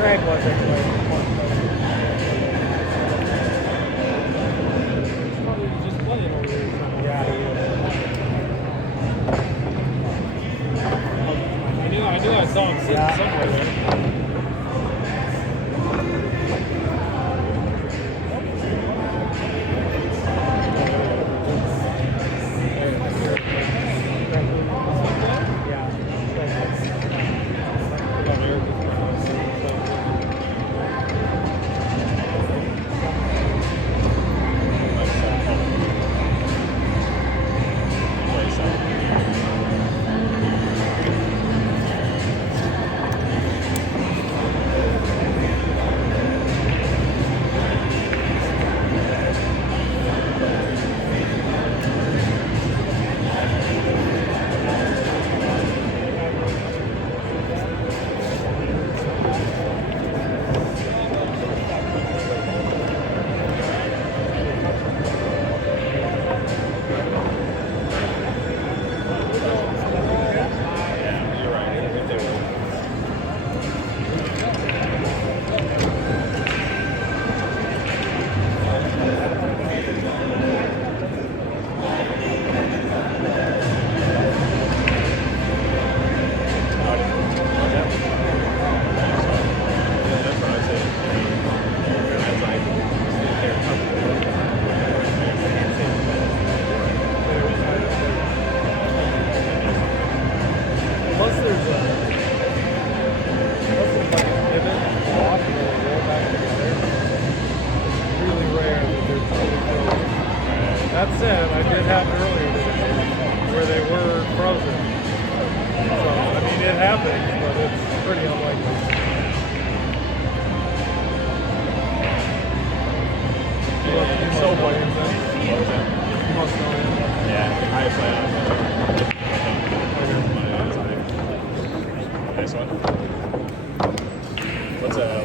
Greg was it? I knew I saw him sitting somewhere there.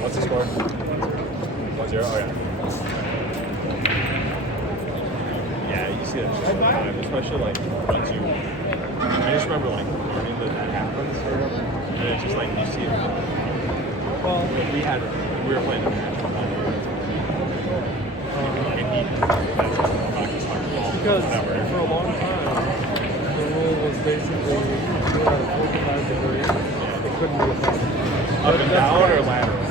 what's the score? 1-0? Oh, yeah. Yeah, you see that shit all the time, especially like once you. I just remember like learning that happens, or whatever, and it's just like you see it. Well, like we were playing a match because for a long time, the rule was basically if you were at a 45 degree, it couldn't be a foul. Up and down or lateral?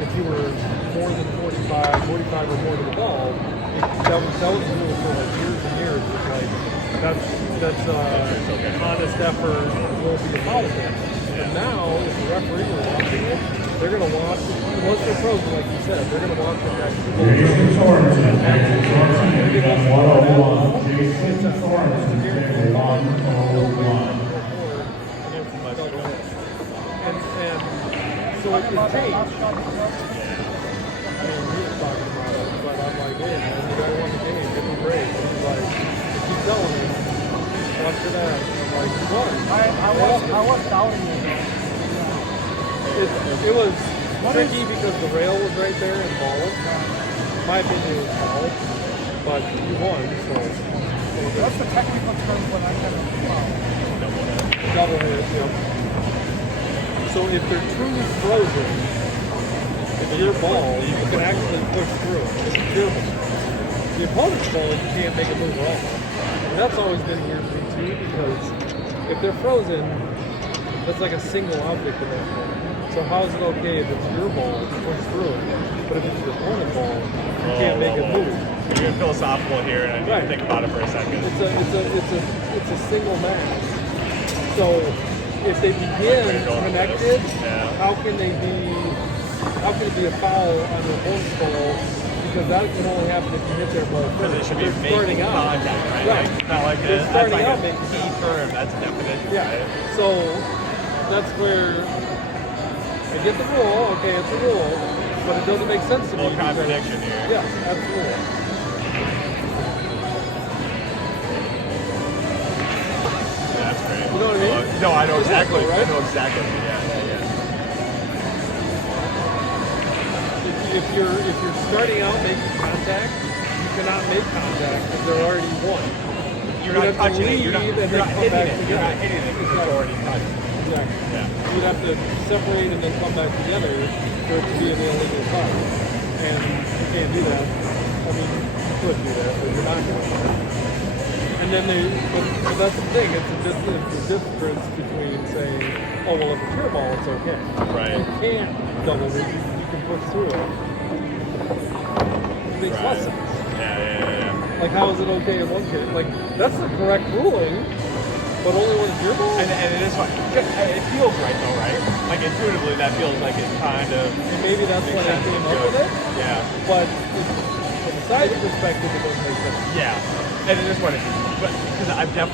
If you were more than 45 or more to the ball, that was the rule for like years and years. It was like, that's honest effort, won't be a foul thing. And now, if the referee were watching it, they're going to watch, once they're frozen, like you said, they're going to watch it back to the Jason Sorensen, Jason 101. Jason Sorensen, 101. And so it changed. I mean, he was talking about it, but I'm like, hey, man, you gotta win the game, give him a break. And he's like, you keep telling me, watch for that. I'm like, what? I was doubting it. It was tricky because the rail was right there involved. In my opinion, it was foul, but you won, so. What's the technical term for that kind of foul? Double hit, yep. So if they're truly frozen, if your ball, you can actually push through it. It's your ball. The opponent's ball, you can't make a move at all. And that's always been weird to me too, because if they're frozen, that's like a single object at that point. So how is it okay if it's your ball to push through it, but if it's the opponent's ball, you can't make a move? You're getting philosophical here, and I need to think about it for a second. It's a single mass. So if they begin connected, how can it be a foul on the opponent's ball? Because that can only happen if you hit their ball first. Because it should be making contact, right? Right. Like, not like this. That's like a key term. That's a definition. Yeah. Right? So that's where I get the rule. Okay, it's a rule, but it doesn't make sense to me. A little contradiction here. Yes, absolutely. That's great. You know what I mean? No, I know exactly. Right? I know exactly. Yeah. If you're starting out making contact, you cannot make contact if they're already one. You're not touching it. You're not hitting it. You're not hitting it because it's already touched. Exactly. Yeah. You'd have to separate and then come back together for it to be an illegal foul. And you can't do that. I mean, you could do that, but you're not going to. And then but that's the thing. It's a difference between saying, oh, well, if it's your ball, it's okay. Right. You can't double it. You can push through it. It makes less sense. Yeah. Like, how is it okay in one case? Like, that's the correct ruling, but only when it's your ball? And it is fine. It feels right, though, right? Like, intuitively, that feels like it kind of... And maybe that's when I came up with it. Yeah. But from a science perspective, it doesn't make sense. Yeah. And it is what it is. But, because I've 100%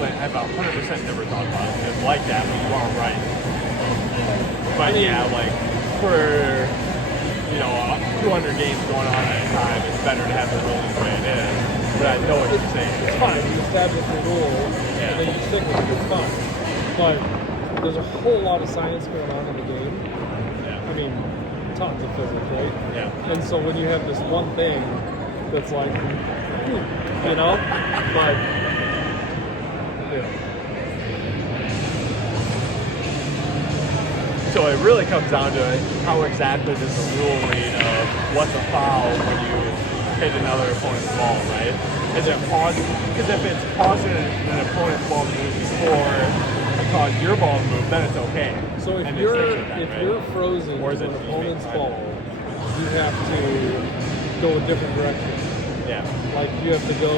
never thought about it like that, but you are right. But, yeah, like, for... 200 games going on at a time, it's better to have the ruling the way it is. But I know what you're saying. It's fine. You establish the rule, and then you stick with it. It's fine. But there's a whole lot of science going on in the game. Yeah. I mean, tons of physics, right? Yeah. And so when you have this one thing that's like, but, So it really comes down to how exactly does the rule read of what's a foul when you hit another opponent's ball, right? Is it pausing? Because if it's pausing an opponent's ball to move before it causes your ball to move, then it's okay. So if you're frozen to an opponent's ball, you have to go a different direction. Yeah. Like you have to go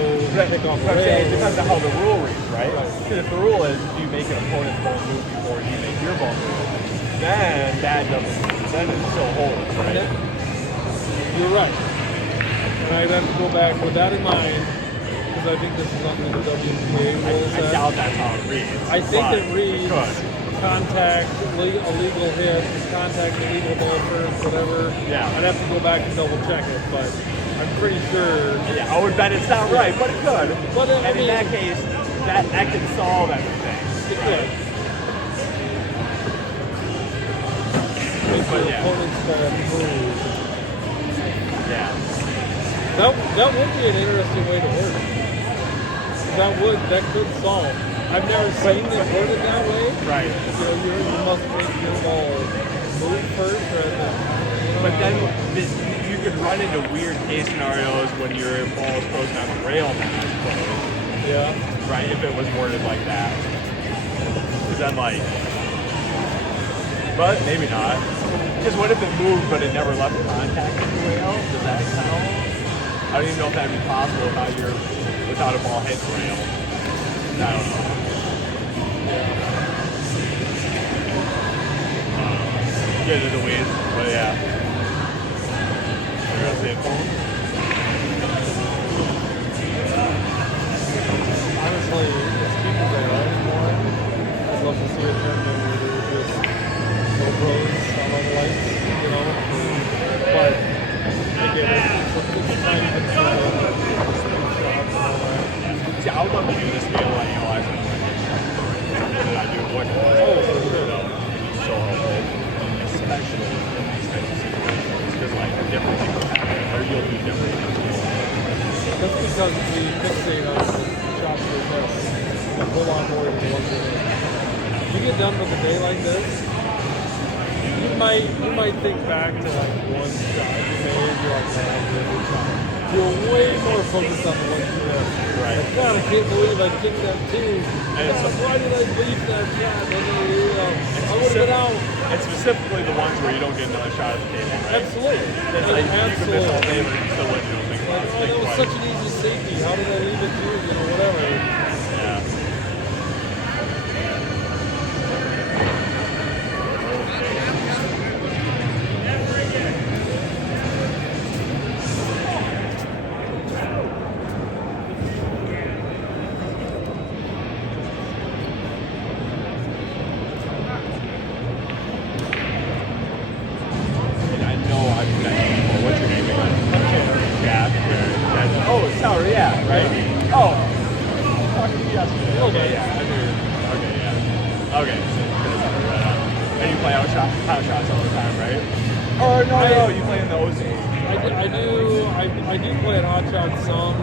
pick off the rail. It depends on how the rule reads, right? Because if the rule is do you make an opponent's ball move before you make your ball move, then that doesn't. Then it still holds, right? You're right. And I'd have to go back with that in mind because I think this is under the WNBA rules. I doubt that's how it reads. I think it reads contact, illegal hit, contact, illegal ball first, whatever. Yeah. I'd have to go back and double check it, but I'm pretty sure. Yeah, I would bet it's not right, but it could. But and in that case, that can solve everything. It could. make But your yeah. opponent's ball move. Yeah. That would be an interesting way to work it. That could solve. I've never seen it worded that way. Right. You must make your ball move first rather than. But then you could run into weird case scenarios when your ball is frozen on the rail now, I suppose. Yeah. Right, if it was worded like that. Because then, like, but maybe not. Because what if it moved but it never left contact with the rail? Does that count? I don't even know if that'd be possible without a ball hitting the rail. I don't know. Get into the weeds, but yeah. We're gonna see it. Honestly, it's keeping the line more. I'd love to see a tournament where there were just no pros on all the lights, you know. But I get it. It's time consuming. Shots and all that. See, I would love to do this scale on analyzing that I do what Oh, for sure. it's so helpful, especially in these types of situations. Because like different things will happen, or you'll do different things. That's because we fixate on the shots we miss and pull on more than the ones we miss. If you get done with a day like this, you might think back to like one shot you made, you're like, man, good shot. You're way more focused on the ones you missed. Right. Like, God, I can't believe I kicked that too. And God, why did I leave that shot? I would have been out. And specifically the ones where you don't get another shot at the table, right? Absolutely. It's like you can miss all day, but you still wouldn't do think about Like, it. oh, that was such an easy safety. How did I leave it through? You know, whatever. Yeah. I do play at Hot Shot some.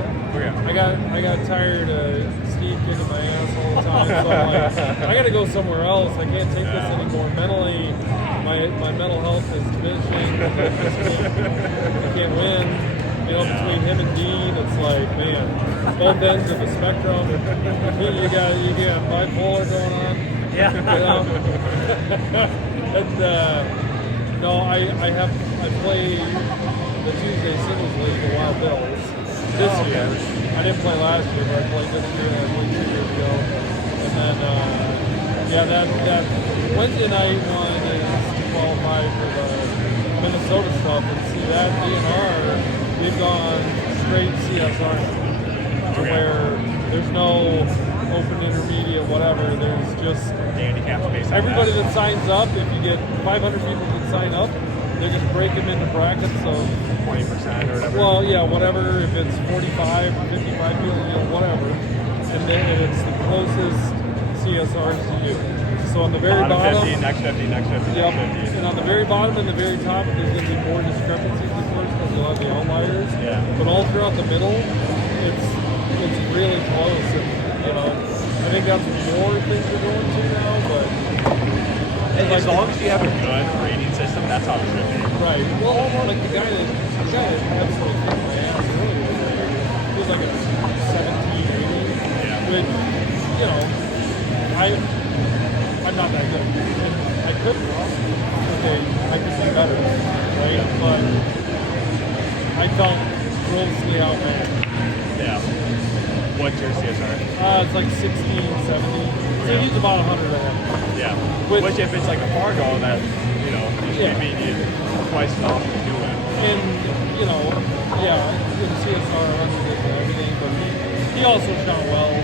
I got tired of Steve kicking my ass all the time, so I'm like, I got to go somewhere else. I can't take this anymore. Mentally, my mental health is diminishing. I can't win. You know, between him and Dean, it's like, man, both ends of the spectrum. You got bipolar going on. Yeah. You know? And no, I play the Tuesday singles league, the Wild Bills, this year. I didn't play last year, but I played this year and I played 2 years ago. And then, that Wednesday night one is to qualify for the Minnesota stuff. And see that DNR, we've gone straight CSR to where there's no open intermediate, whatever. There's just everybody that signs up. If you get 500 people that sign up, they just break them into brackets of 20% or whatever. Well, yeah, whatever. If it's 45, 55 people, you know, whatever. And then it's the closest CSRs to you. So on the very bottom, 50, next 50, next 50, yep. next 50. And on the very bottom and the very top, there's going to be more discrepancies, of course, because you'll have the outliers. Yeah. But all throughout the middle, it's really close. And, you know, I think that's more things are going to now, but. As long as you have a good rating system, that's how it should be. Right. Well, like the guy that absolutely kicked my ass earlier, he was like a 17 rating. Yeah. Which, you know, I'm not that good. And I could be wrong. Okay, I could be better, right? But I felt grossly outmatched. Yeah. What's your CSR? It's like 16, 17. So he's about 100 ahead. Yeah. Which if it's like a Fargo, that, you know, you should be beating you twice as often as you win. And, you know, in CSR, and everything, but he also shot well.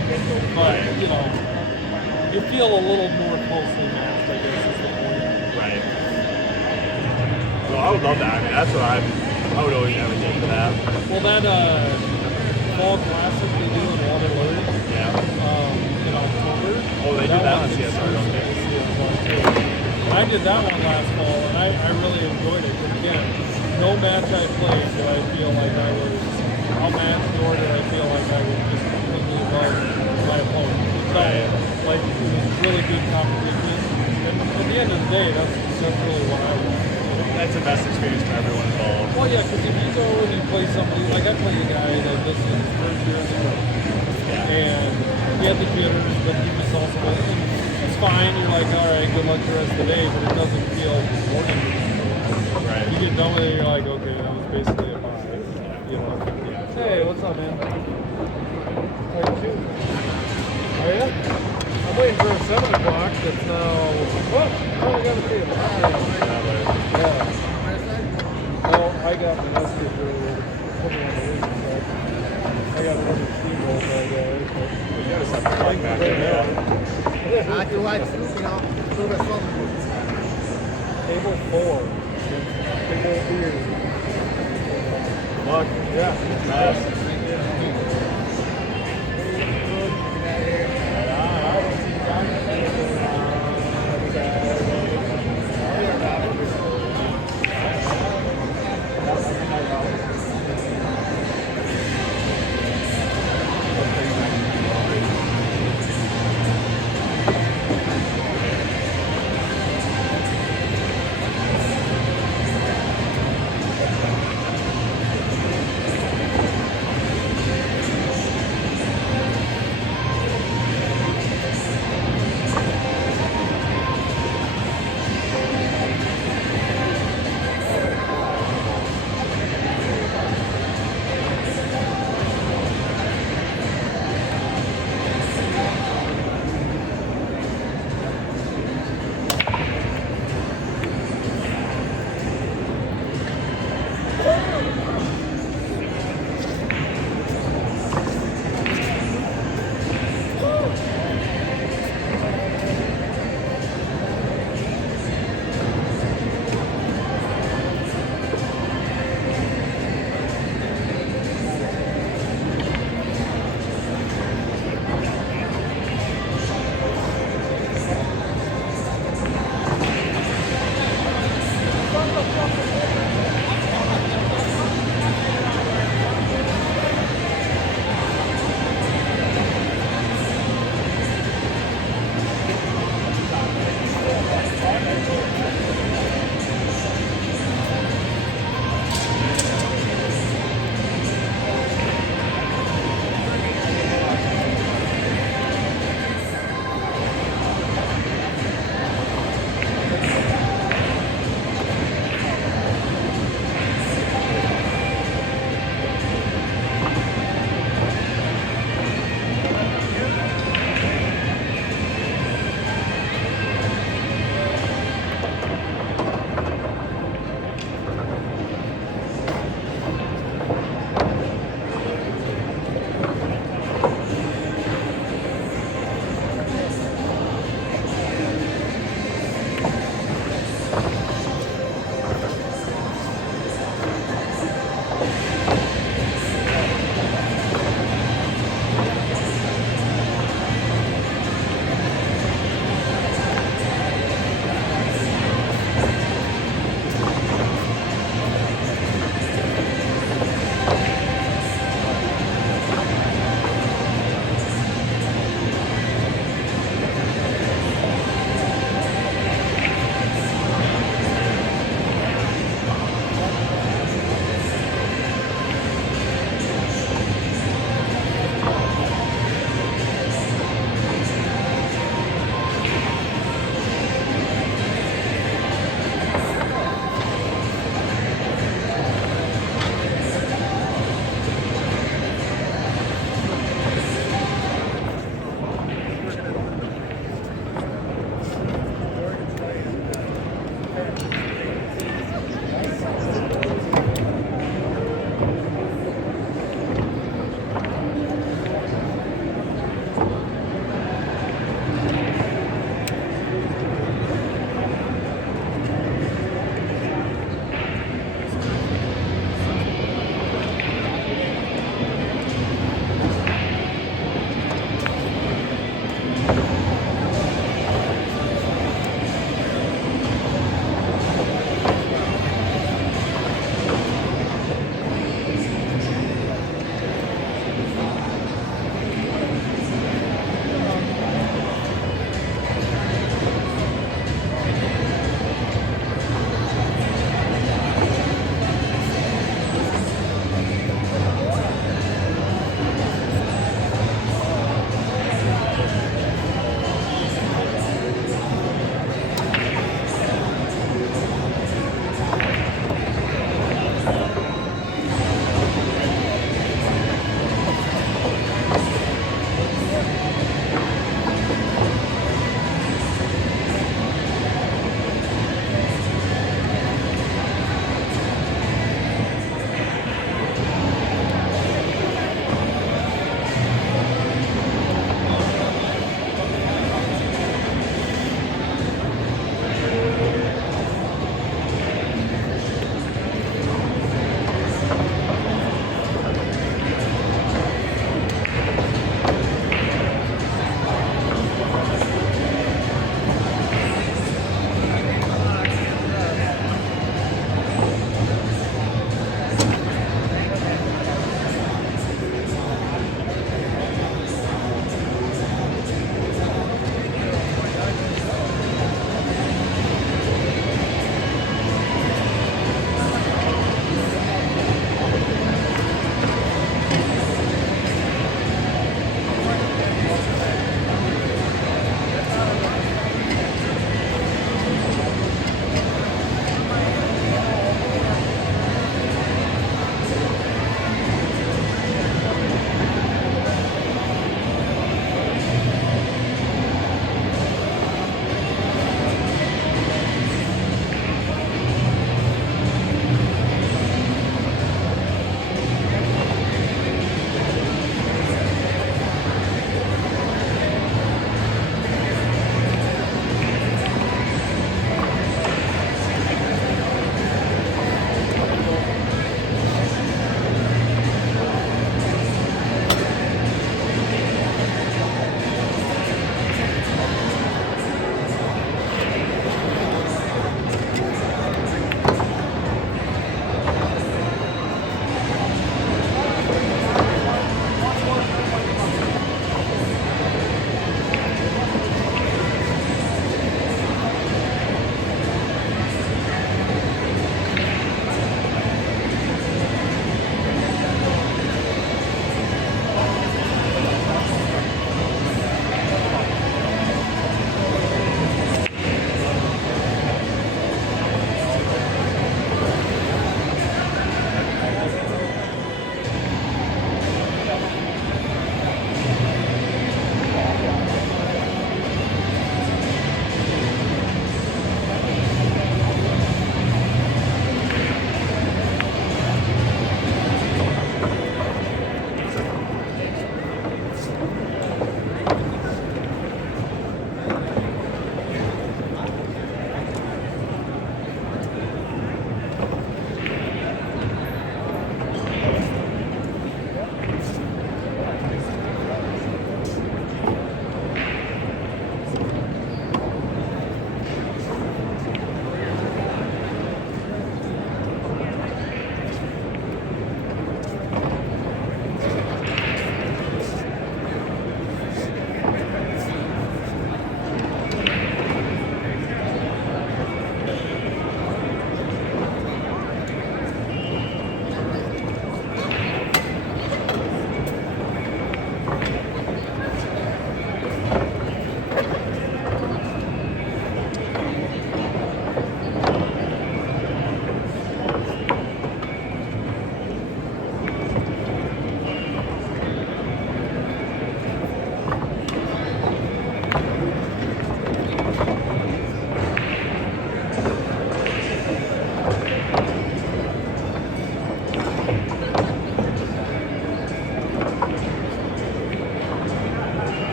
But, you know, you feel a little more closely matched, I guess, is the point. Right. Well, I would love that. I mean, that's what I would always advocate for that. Well, that fall classic they do in Waterloo. Yeah. In October. Oh, they do that on CSR, don't they? CSR too. I did that one last fall, and I really enjoyed it. But again, no match I played did I feel like I was outmatched, nor did I feel like I was just completely above my opponent. It felt like it was really good competition. And at the end of the day, that's really what I want. That's the best experience for everyone involved. Well, yeah, because if you go and you play somebody, like I play a guy that this is his first year in the coach, and he had the jitters, but he was also, and it's fine. You're like, all right, good luck the rest of the day, but it doesn't feel rewarding. Right. You get done with it, you're like, okay, that was basically a bye. You know? Hey, what's up, man? How you doing? Oh, yeah? I'm waiting for a 7 o'clock. It's now, oh, I got to see it. Yeah. Well, I got the message earlier. Put me on the waiting side. I got another steamroll by the way. You gotta set the clock back in there. Aqui o White Fruit, não. Sobre a sua Table 4. Table beer. Luck. Yeah. Nice.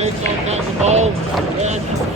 Makes all kinds of balls and reactions.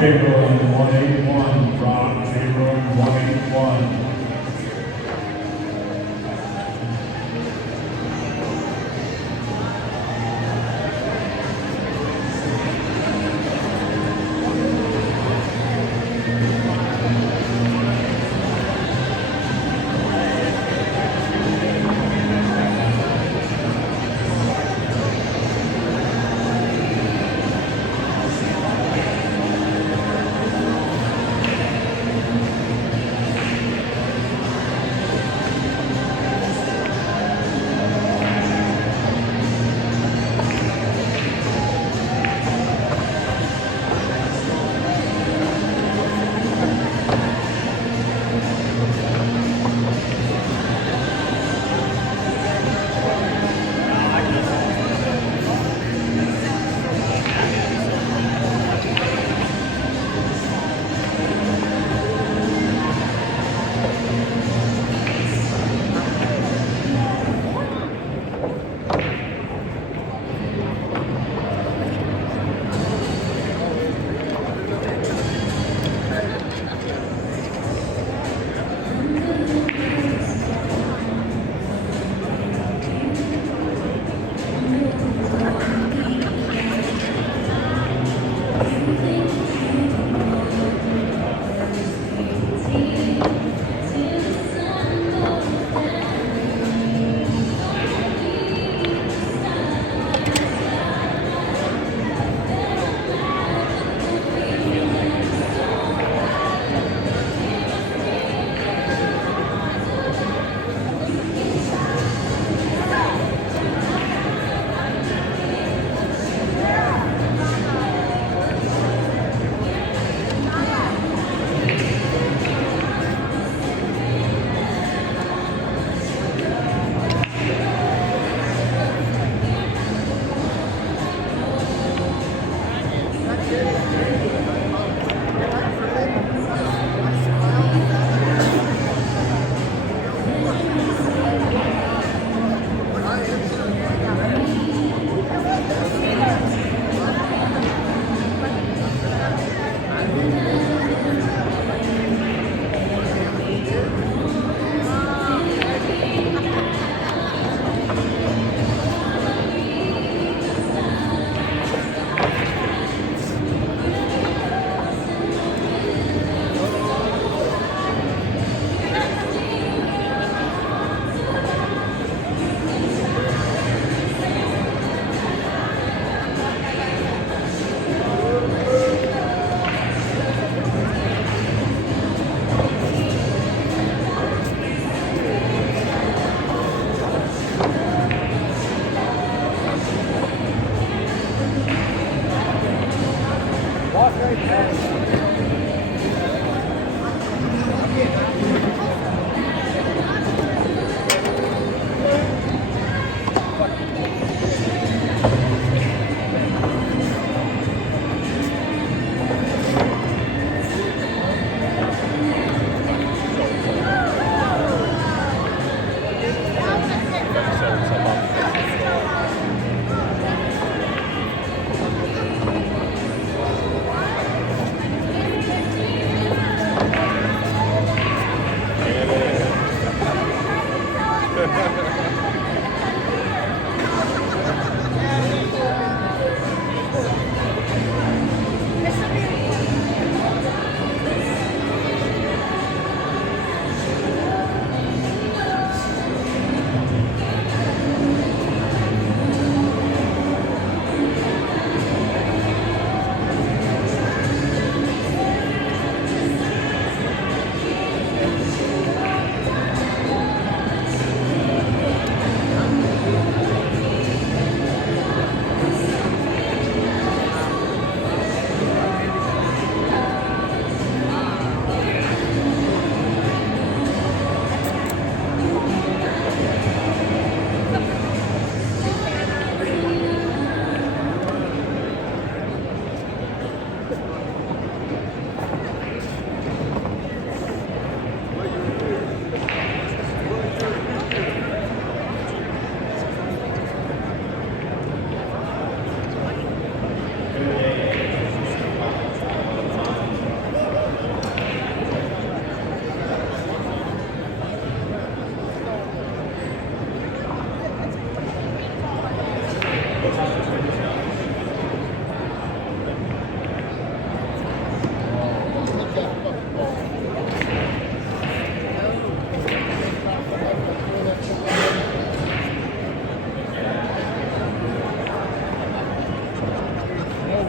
Chamberlain 181. Rob Chamberlain 181.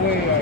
way